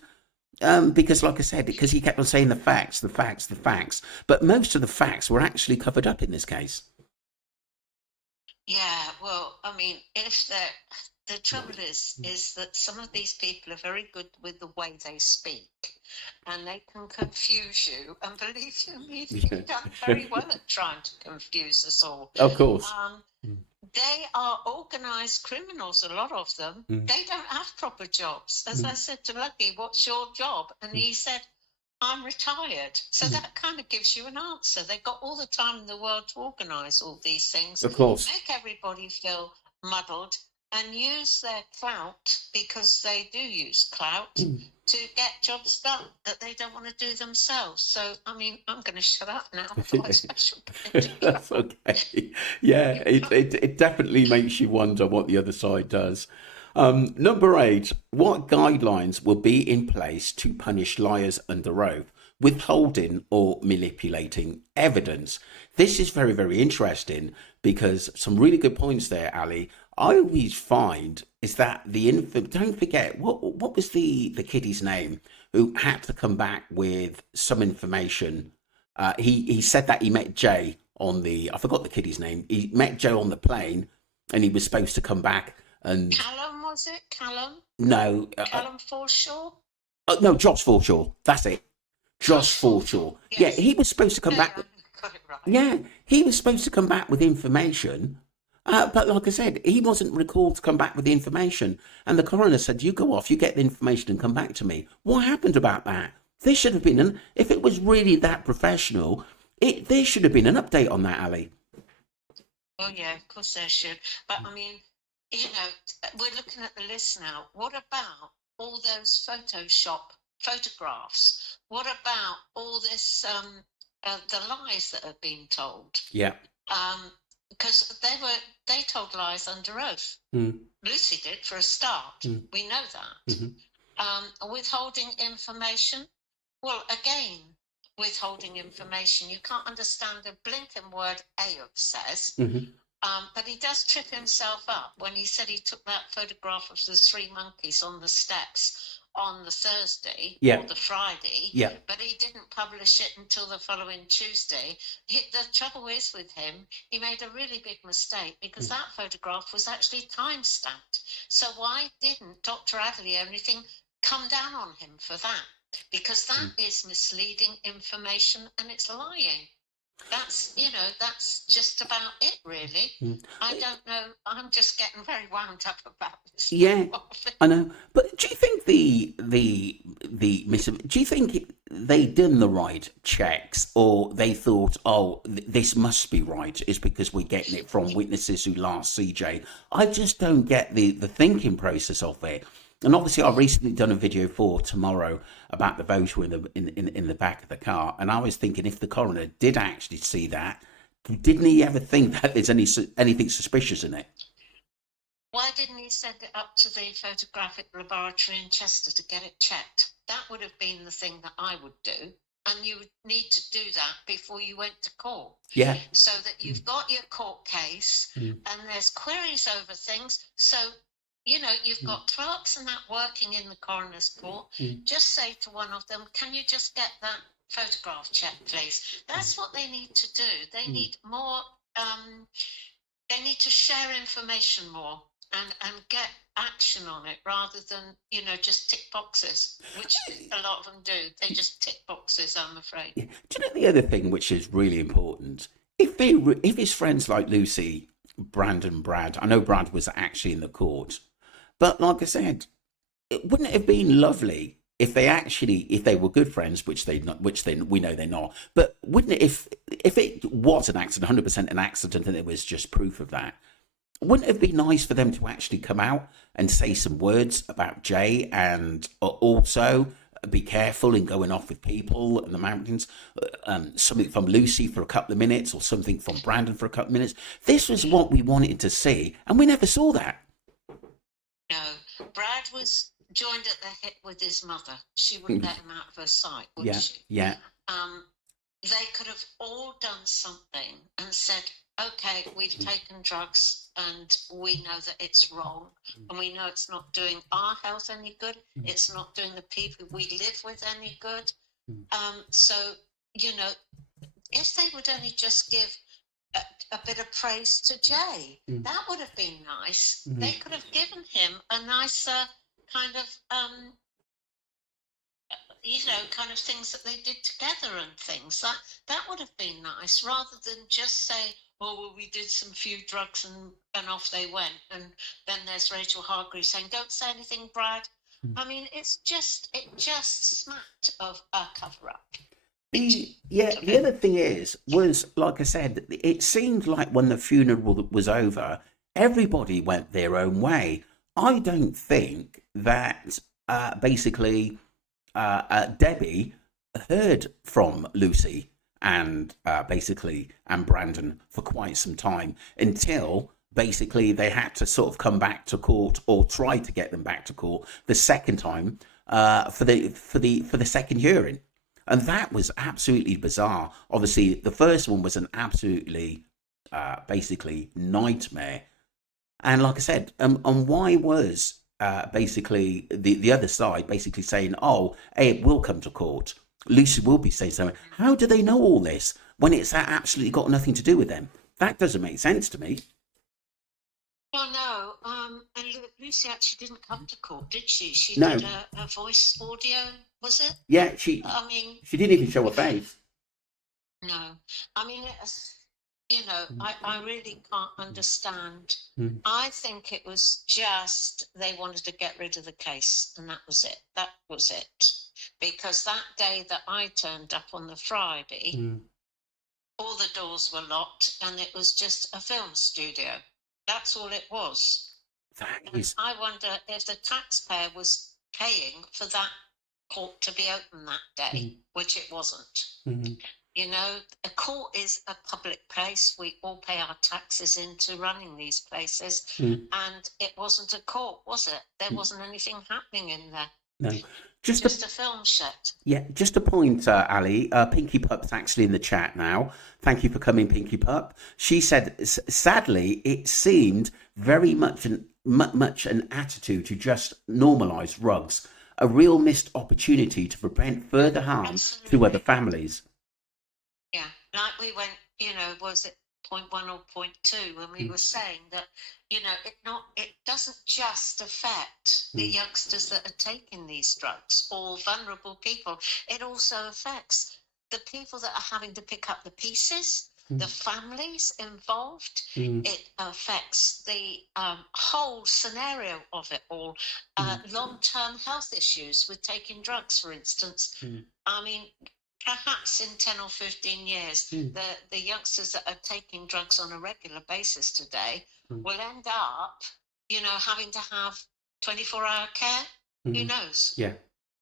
Because, like I said, because he kept on saying the facts, the facts, the facts, but most of the facts were actually covered up in this case. Yeah, well, I mean, if the trouble is that some of these people are very good with the way they speak, and they can confuse you. And believe you me, they've done very well at trying to confuse us all. Of course. Um, they are organized criminals, a lot of them. Mm. They don't have proper jobs. As I said to Lucky, what's your job? And he said, I'm retired. So that kind of gives you an answer. They've got all the time in the world to organise all these things, Of course. make everybody feel muddled, and use their clout, because they do use clout, to get jobs done that they don't want to do themselves. So, I mean, I'm going to shut up now. Otherwise, I shall get into That's trouble. okay. Yeah, it definitely makes you wonder what the other side does. Number 8, what guidelines will be in place to punish liars under oath, withholding or manipulating evidence? This is very, very interesting because some really good points there, Ali. I always find is that the info. Don't forget what was the kiddie's name who had to come back with some information. He said that he met Jay on the. I forgot the kiddie's name. He met Joe on the plane, and he was supposed to come back and Callum, was it? Callum? no. Callum Forshaw? Oh, no, Josh Forshaw. That's it. Josh Forshaw. Yeah, Yes. he was supposed to come Yeah, back. I got it right. Yeah, he was supposed to come back with information. But like I said, he wasn't recalled to come back with the information. And the coroner said, you go off, you get the information and come back to me. What happened about that? There should have been if it was really that professional, there should have been an update on that, Ali. Oh yeah, of course there should. But I mean, we're looking at the list now. What about all those Photoshop photographs? What about all this the lies that have been told? Yeah. Because they told lies under oath. Mm. Lucy did for a start. Mm. We know that. Mm-hmm. Withholding information. Well, again, withholding information. You can't understand a blinking word Ayoub says. Mm-hmm. But he does trip himself up when he said he took that photograph of the three monkeys on the steps on the Thursday or the Friday, but he didn't publish it until the following Tuesday. The trouble is with him, he made a really big mistake because that photograph was actually time-stamped. So why didn't Dr. Adderley or anything come down on him for that? Because that is misleading information and it's lying. That's just about it, really. I don't know. I'm just getting very wound up about this. Yeah, I know. But do you think do you think they done the right checks, or they thought, oh, this must be right? It's because we're getting it from witnesses who last CJ. I just don't get the thinking process of it. And obviously, I've recently done a video for tomorrow about the voter in the back of the car, and I was thinking if the coroner did actually see that, didn't he ever think that there's anything suspicious in it? Why didn't he send it up to the photographic laboratory in Chester to get it checked? That would have been the thing that I would do. And you would need to do that before you went to court. Yeah. So that you've got your court case and there's queries over things. So you've got clerks and that working in the coroner's court. Just say to one of them, can you just get that photograph checked, please? That's what they need to do. They need more, they need to share information more and get action on it rather than, just tick boxes, which a lot of them do. They just tick boxes, I'm afraid. Yeah. Do you know the other thing which is really important? If his friends like Lucy, Brad, I know Brad was actually in the court, but like I said, wouldn't it have been lovely if they were good friends, which we know they're not. But wouldn't it, if it was an accident, 100% an accident, and there was just proof of that, wouldn't it be nice for them to actually come out and say some words about Jay and also be careful in going off with people in the mountains? Something from Lucy for a couple of minutes or something from Brandon for a couple of minutes. This was what we wanted to see, and we never saw that. No, Brad was joined at the hip with his mother. She wouldn't let him out of her sight, would she? Yeah. They could have all done something and said, okay, we've taken drugs and we know that it's wrong and we know it's not doing our health any good. It's not doing the people we live with any good. So, if they would only just give a bit of praise to Jay, that would have been nice. They could have given him a nicer kind of kind of things that they did together and things. That would have been nice, rather than just say, oh, well, we did some few drugs and off they went. And then there's Rachel Hargreaves saying, don't say anything, Brad. I mean, it just smacked of a cover-up. The other thing was, like I said, it seemed like when the funeral was over, everybody went their own way. I don't think that basically Debbie heard from Lucy and Brandon for quite some time, until basically they had to sort of come back to court, or try to get them back to court the second time for the second hearing. And that was absolutely bizarre. Obviously, the first one was an absolutely basically nightmare. And like I said, and why was basically the other side basically saying, oh, hey, it will come to court, Lucy will be saying something. How do they know all this when it's absolutely got nothing to do with them? That doesn't make sense to me. Well, no. And Lucy actually didn't come to court, did she? She No, did a voice audio, was it? yeah, she I mean, she didn't even show her face. no. I mean, I really can't understand. Mm, I think it was just they wanted to get rid of the case, and that was it. That was it. Because that day that I turned up on the Friday, mm. all the doors were locked, and it was just a film studio. That's all it was. That And is, I wonder if the taxpayer was paying for that court to be open that day, mm, which it wasn't. mm, You know, a court is a public place. We all pay our taxes into running these places. mm, And it wasn't a court, was it? There mm. wasn't anything happening in there, No, just a just a film set. yeah, just a point, Ali. Pinky Pup's actually in the chat now. Thank you for coming, Pinky Pup. She said, sadly, it seemed very much an attitude to just normalise rugs, a real missed opportunity to prevent further harm to other Absolutely. families. Yeah, like we went, was it point one or point two when we Mm, were saying that, it doesn't just affect the mm, youngsters that are taking these drugs or vulnerable people. It also affects the people that are having to pick up the pieces, the mm, families involved. mm, It affects the whole scenario of it all. mm, Long-term health issues with taking drugs, for instance. mm, I mean, perhaps in 10 or 15 years, mm, the youngsters that are taking drugs on a regular basis today mm, will end up, having to have 24-hour care. Who mm. knows? Yeah,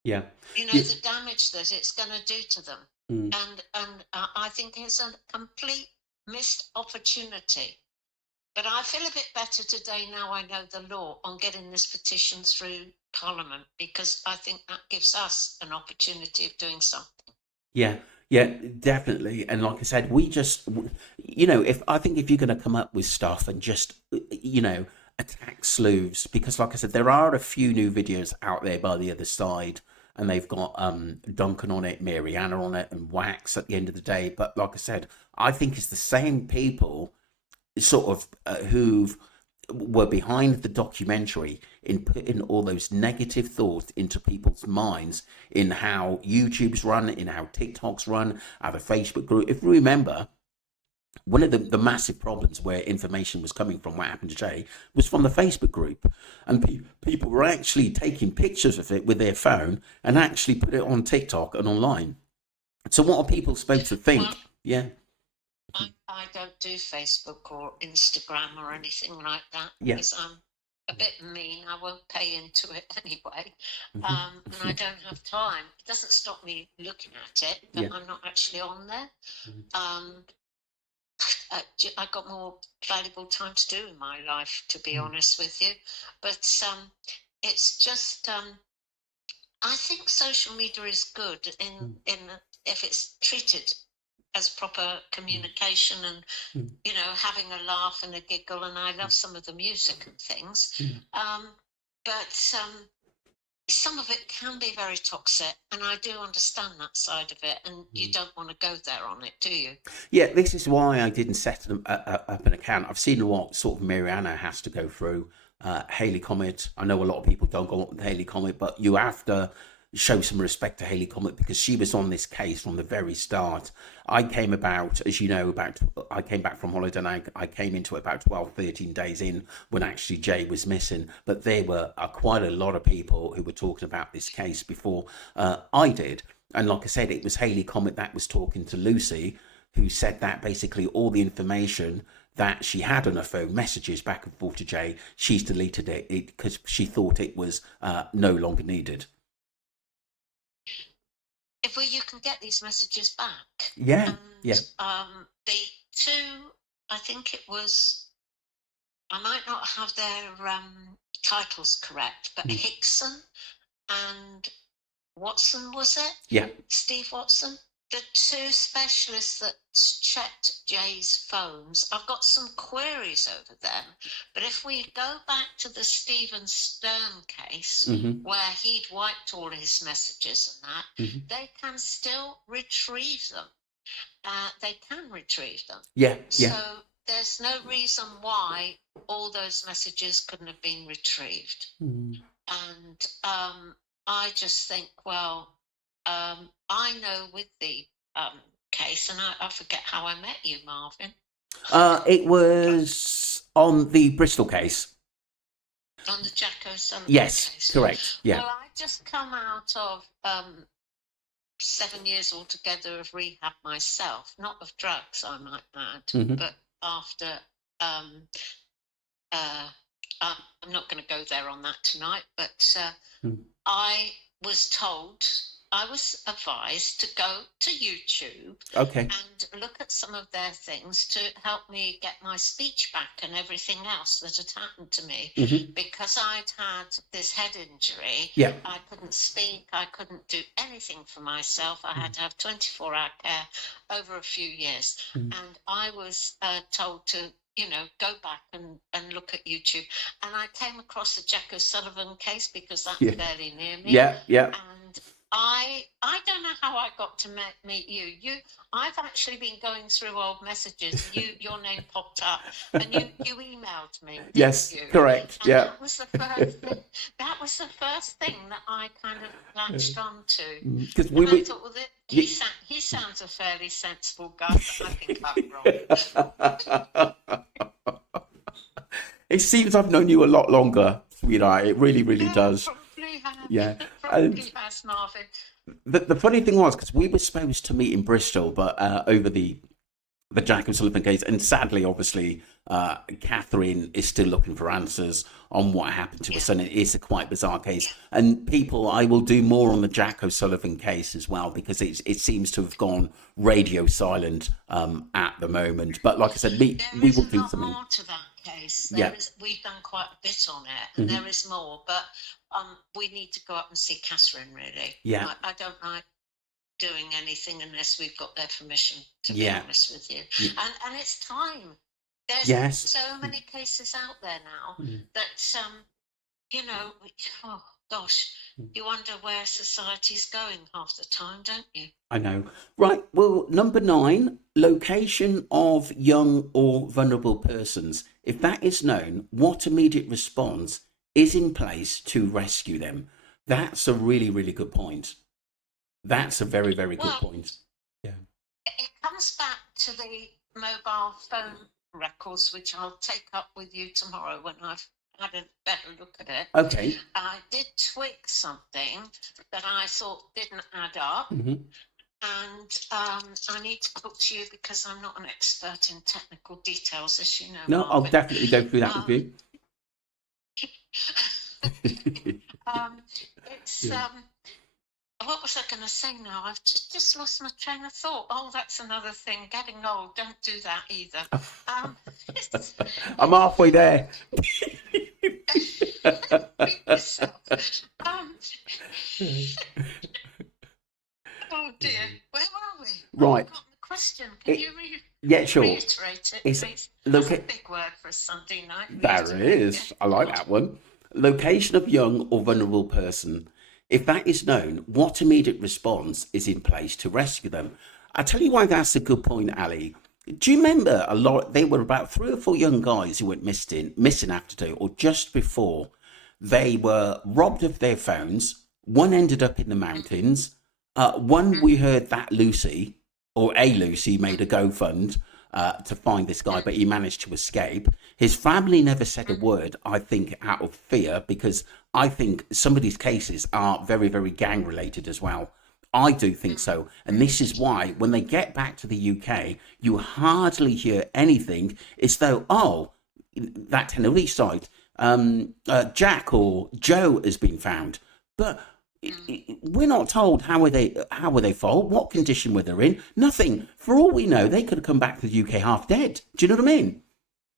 yeah, yeah. The damage that it's going to do to them. Mm. And I think it's a complete missed opportunity. But I feel a bit better today now I know the law on getting this petition through Parliament, because I think that gives us an opportunity of doing something. Yeah, yeah, definitely. And like I said, if I think if you're going to come up with stuff and just, attack sleuths, because like I said, there are a few new videos out there by the other side, and they've got Duncan on it, Mariana on it, and Wax at the end of the day. But like I said, I think it's the same people sort of who were behind the documentary in putting all those negative thoughts into people's minds in how YouTube's run, in how TikTok's run, how the Facebook group. If you remember, one of the massive problems where information was coming from what happened to Jay was from the Facebook group. And people were actually taking pictures of it with their phone and actually put it on TikTok and online. So what are people supposed to Well, think? Yeah, I don't do Facebook or Instagram or anything like that yeah. because I'm a bit mean. I won't pay into it anyway. And I Mhm. don't have time. It doesn't stop me looking at it, but Yeah. I'm not actually on there. Mhm. Um, I got more valuable time to do in my life, to be Mm, honest with you. But it's just, I think social media is good mm, in if it's treated as proper mm, communication and mm, having a laugh and a giggle, and I love some of the music and things. mm, But some of it can be very toxic, and I do understand that side of it, and you mm. don't want to go there on it, do you? Yeah, this is why I didn't set up an account. I've seen what sort of Mariana has to go through. Haley Comet. I know a lot of people don't go up with Haley Comet, but you have to show some respect to Haley Comet because she was on this case from the very start. I came about, as you know, I came back from holiday and I came into it about 12, 13 days in when actually Jay was missing. But there were quite a lot of people who were talking about this case before I did. And like I said, it was Haley Comet that was talking to Lucy, who said that basically all the information that she had on her phone, messages back and forth to Jay, she's deleted it because she thought it was no longer needed. If you can get these messages back, Yeah, and yeah. the two, I think it was, I might not have their titles correct, but Mm. Hickson and Watson, was it? Yeah. Steve Watson? The two specialists that checked Jay's phones, I've got some queries over them. But if we go back to the Stephen Stern case, Hmm. where he'd wiped all his messages and that, Hmm. they can still retrieve them. They can retrieve them. Yeah, yeah. So there's no reason why all those messages couldn't have been retrieved. And I just think, well, I know with the case, and I forget how I met you, Marvin. It was on the Bristol case. On the Jack O'Sullivan Yes, case. correct. Yeah. Well, I just come out of 7 years altogether of rehab myself, not of drugs, I might add, but after I'm not going to go there on that tonight, but I was told, I was advised to go to YouTube and look at some of their things to help me get my speech back and everything else that had happened to me. Because I'd had this head injury, I couldn't speak, I couldn't do anything for myself. I had to have 24-hour care over a few years. And I was told to, go back and look at YouTube. And I came across the Jack O'Sullivan case because that's fairly near me. And I don't know how I got to meet you. I've actually been going through old messages. Your name popped up, and you emailed me. Yes, you? Correct. And that was the first thing. That was the first thing that I kind of latched onto. Because I thought, well, he sounds a fairly sensible guy. But I think I'm wrong. It seems I've known you a lot longer, sweetheart. It really, really does. Yeah. Probably has, Marvin. The funny thing was, because we were supposed to meet in Bristol, but over the Jack O'Sullivan case, and sadly, obviously, Catherine is still looking for answers on what happened to her son. It is a quite bizarre case. And I will do more on the Jack O'Sullivan case as well, because it seems to have gone radio silent at the moment. But like I said, we will do something. More to that case. We've done quite a bit on it, and there is more, but we need to go up and see Catherine, really. I don't like doing anything unless we've got their permission, to be honest with you. And it's time. There's so many cases out there now that oh gosh, you wonder where society's going half the time, don't you? I know. Right, well, number 9, location of young or vulnerable persons. If that is known, what immediate response is in place to rescue them? That's a really, really good point. That's a very, very good point. Yeah. It comes back to the mobile phone records, which I'll take up with you tomorrow when I've had a better look at it. Okay. I did tweak something that I thought didn't add up. And I need to talk to you because I'm not an expert in technical details, as you know. No, Marvin. I'll definitely go through that with you. What was I going to say now? I've just lost my train of thought. Oh, that's another thing. Getting old. Don't do that either. I'm halfway there. Oh dear. Where were we? Right. I've got the question. Can you reiterate it, please? That's a big word for a Sunday night. That is. I like that one. Location of young or vulnerable person. If that is known, what immediate response is in place to rescue them? I'll tell you why that's a good point, Ali. Do you remember there were about 3 or 4 young guys who went missing after or just before. They were robbed of their phones. One ended up in the mountains. One, we heard that Lucy made a GoFund to find this guy, but he managed to escape. His family never said a word, I think, out of fear, because I think some of these cases are very, very gang related as well. I do think so. And this is why when they get back to the UK, you hardly hear anything. It's though, that Tenerife site, Jack or Joe has been found. But we're not told how were they found, what condition were they in, nothing. For all we know, they could have come back to the UK half dead. Do you know what I mean?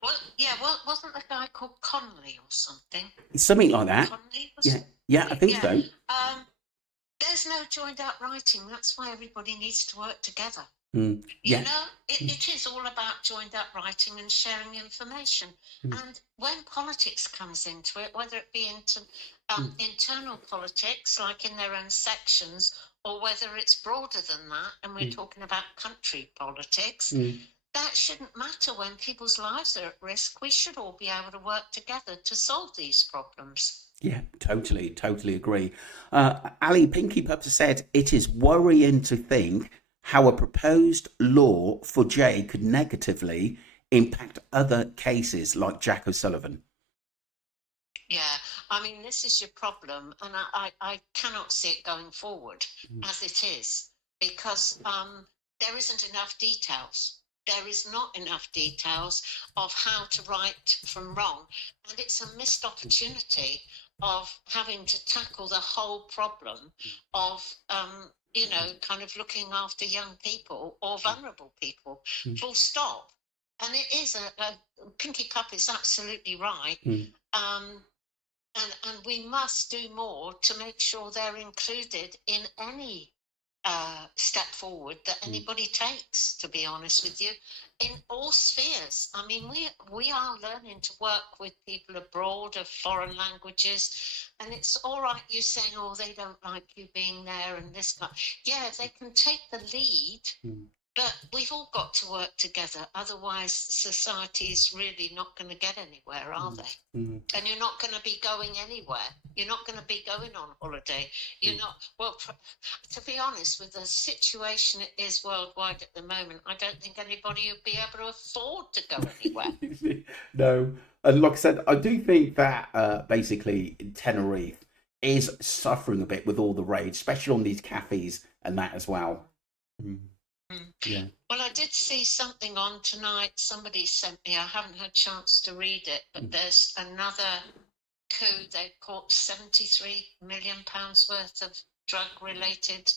Well, wasn't the guy called Connolly or something? Something like that. Yeah, I think so. There's no joined up writing. That's why everybody needs to work together. You know, it is all about joined up writing and sharing information. And when politics comes into it, whether it be internal politics, like in their own sections, or whether it's broader than that, and we're talking about country politics, that shouldn't matter when people's lives are at risk. We should all be able to work together to solve these problems. Yeah, totally agree. Ali Pinky Pupper said it is worrying to think how a proposed law for Jay could negatively impact other cases like Jack O'Sullivan. Yeah, I mean, this is your problem, and I cannot see it going forward as it is because there isn't enough details. There is not enough details of how to right from wrong, and it's a missed opportunity of having to tackle the whole problem of kind of looking after young people or vulnerable people. Full stop. And it is a Pinky Cup is absolutely right. Um, and we must do more to make sure they're included in any step forward that anybody takes, to be honest with you, in all spheres. I mean, we are learning to work with people abroad of foreign languages, and it's all right you saying, oh, they don't like you being there and this guy. Yeah, they can take the lead. But we've all got to work together. Otherwise, society's really not going to get anywhere, are they? And you're not going to be going anywhere. You're not going to be going on holiday. You're not, well, to be honest, with the situation it is worldwide at the moment, I don't think anybody would be able to afford to go anywhere. No, and like I said, I do think that basically Tenerife is suffering a bit with all the raids, especially on these cafes and that as well. Yeah. Well, I did see something on tonight. Somebody sent me. I haven't had a chance to read it, but there's another coup. They caught £73 million worth of drug-related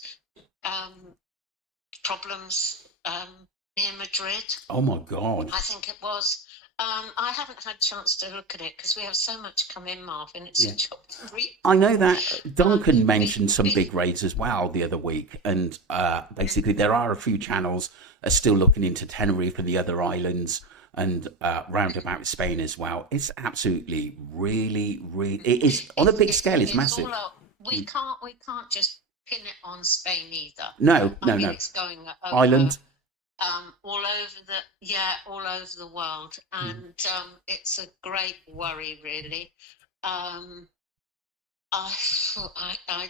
problems near Madrid. Oh my God. I think it was. I haven't had a chance to look at it because we have so much come in, Marvin. It's a job to read. I know that Duncan mentioned some big raids as well the other week, and basically there are a few channels are still looking into Tenerife and the other islands and round about Spain as well. It's absolutely really, it is on a big scale. It's massive. We can't just pin it on Spain either. No. It's going over, Island. all over the world, and it's a great worry, really. I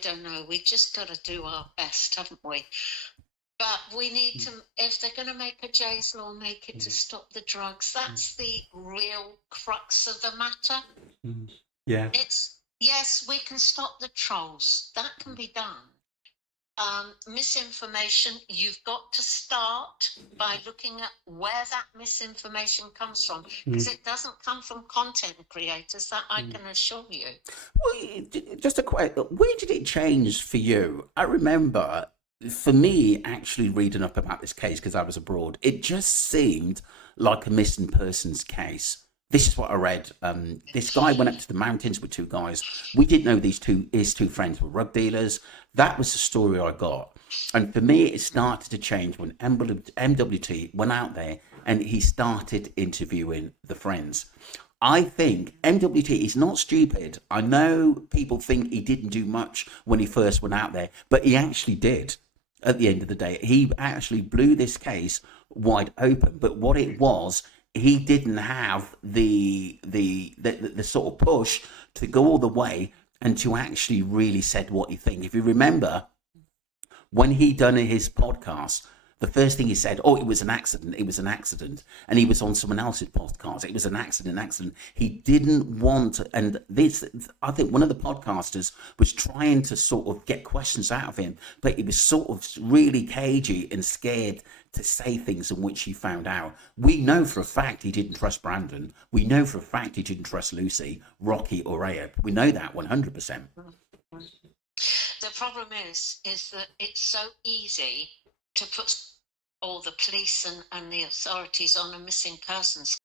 don't know. We just got to do our best, haven't we? But we need to, if they're going to make a Jay's Law, make it to stop the drugs. That's the real crux of the matter. Yeah. It's, yes, we can stop the trolls. That can be done. Misinformation, you've got to start by looking at where that misinformation comes from, because it doesn't come from content creators, that I can assure you. Well, just a question, where did it change for you? I remember, for me, actually reading up about this case because I was abroad, it just seemed like a missing persons case. This is what I read. This guy went up to the mountains with two guys. We didn't know his two friends were drug dealers. That was the story I got. And for me, it started to change when MWT went out there and he started interviewing the friends. I think MWT is not stupid. I know people think he didn't do much when he first went out there, but he actually did. At the end of the day, he actually blew this case wide open. But what it was, he didn't have the sort of push to go all the way and to actually really said what he think. If you remember, when he done his podcast, the first thing he said, oh, it was an accident. And he was on someone else's podcast. It was an accident. He didn't want, and this, I think one of the podcasters was trying to sort of get questions out of him, but he was sort of really cagey and scared to say things in which he found out. We know for a fact he didn't trust Brandon. We know for a fact he didn't trust Lucy, Rocky, or Ayab. We know that 100%. The problem is that it's so easy to put all the police and the authorities on a missing persons